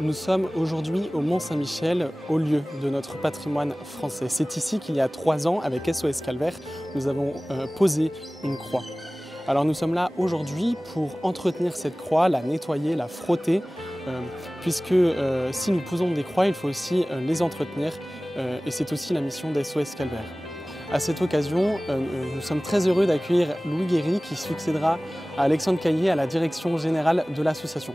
Nous sommes aujourd'hui au Mont-Saint-Michel, au lieu de notre patrimoine français. C'est ici qu'il y a 3 ans, avec SOS Calvaire, nous avons posé une croix. Alors nous sommes là aujourd'hui pour entretenir cette croix, la nettoyer, la frotter, puisque si nous posons des croix, il faut aussi les entretenir, et c'est aussi la mission d'SOS Calvaire. À cette occasion, nous sommes très heureux d'accueillir Louis Guéry qui succédera à Alexandre Caillé à la direction générale de l'association.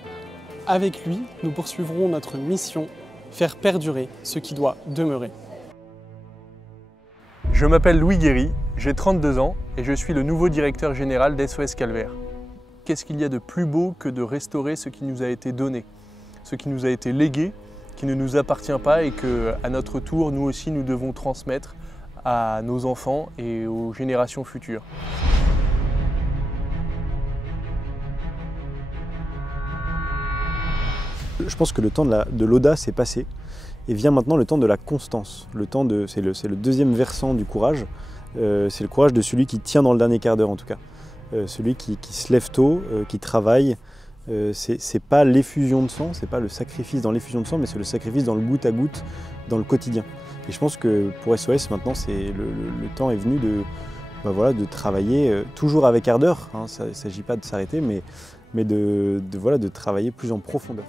Avec lui, nous poursuivrons notre mission, faire perdurer ce qui doit demeurer. Je m'appelle Louis Guéry, j'ai 32 ans et je suis le nouveau directeur général d'SOS Calvaire. Qu'est-ce qu'il y a de plus beau que de restaurer ce qui nous a été donné, ce qui nous a été légué, qui ne nous appartient pas et que, à notre tour, nous aussi, nous devons transmettre à nos enfants et aux générations futures. Je pense que le temps de l'audace est passé et vient maintenant le temps de la constance. C'est le deuxième versant du courage. C'est le courage de celui qui tient dans le dernier quart d'heure en tout cas. Celui qui se lève tôt, qui travaille. C'est pas l'effusion de sang, c'est pas le sacrifice dans l'effusion de sang, mais c'est le sacrifice dans le goutte à goutte, dans le quotidien. Et je pense que pour SOS maintenant, le temps est venu de travailler toujours avec ardeur. Hein, il ne s'agit pas de s'arrêter, mais de travailler plus en profondeur.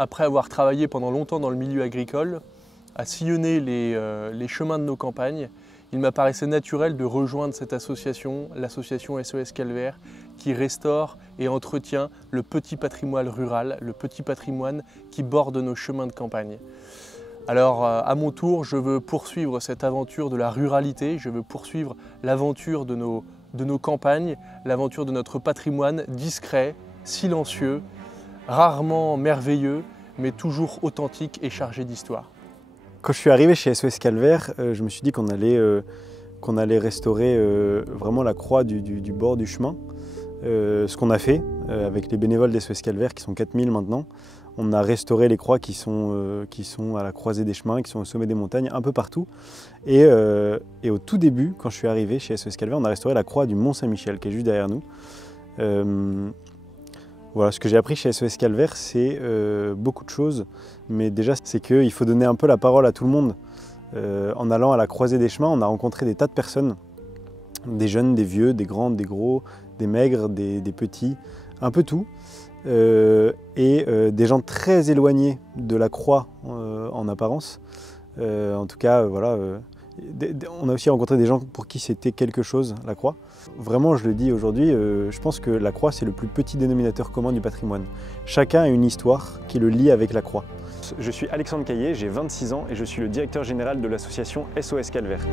Après avoir travaillé pendant longtemps dans le milieu agricole, à sillonner les chemins de nos campagnes, il m'apparaissait naturel de rejoindre cette association, l'association SOS Calvaire, qui restaure et entretient le petit patrimoine rural, le petit patrimoine qui borde nos chemins de campagne. Alors à mon tour, je veux poursuivre cette aventure de la ruralité, je veux poursuivre l'aventure de nos campagnes, l'aventure de notre patrimoine discret, silencieux, rarement merveilleux, mais toujours authentique et chargé d'histoire. Quand je suis arrivé chez SOS Calvaire, je me suis dit qu'on allait restaurer vraiment la croix du bord du chemin. Ce qu'on a fait avec les bénévoles d'SOS Calvaire, qui sont 4000 maintenant, on a restauré les croix qui sont à la croisée des chemins, qui sont au sommet des montagnes, un peu partout. Et au tout début, quand je suis arrivé chez SOS Calvaire, on a restauré la croix du Mont-Saint-Michel, qui est juste derrière nous. Voilà, ce que j'ai appris chez SOS Calvaire, c'est beaucoup de choses, mais déjà c'est qu'il faut donner un peu la parole à tout le monde. En allant à la croisée des chemins, on a rencontré des tas de personnes, des jeunes, des vieux, des grands, des gros, des maigres, des petits, un peu tout. Et des gens très éloignés de la croix en apparence. En tout cas, voilà. On a aussi rencontré des gens pour qui c'était quelque chose, la croix. Vraiment, je le dis aujourd'hui, je pense que la croix, c'est le plus petit dénominateur commun du patrimoine. Chacun a une histoire qui le lie avec la croix. Je suis Alexandre Caillé, j'ai 26 ans et je suis le directeur général de l'association SOS Calvaire.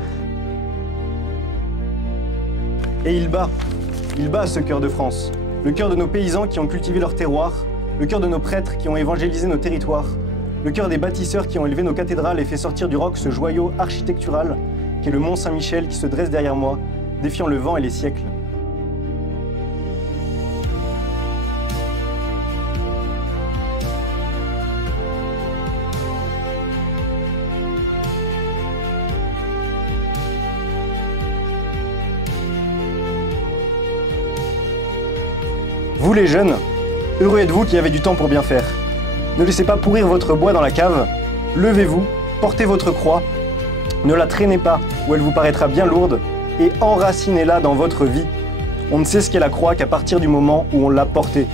Et il bat ce cœur de France, le cœur de nos paysans qui ont cultivé leur terroir, le cœur de nos prêtres qui ont évangélisé nos territoires, le cœur des bâtisseurs qui ont élevé nos cathédrales et fait sortir du roc ce joyau architectural qu'est le Mont-Saint-Michel qui se dresse derrière moi, défiant le vent et les siècles. Vous les jeunes, heureux êtes-vous qui avez du temps pour bien faire. Ne laissez pas pourrir votre bois dans la cave, levez-vous, portez votre croix, ne la traînez pas où elle vous paraîtra bien lourde et enracinez-la dans votre vie. On ne sait ce qu'est la croix qu'à partir du moment où on l'a portée.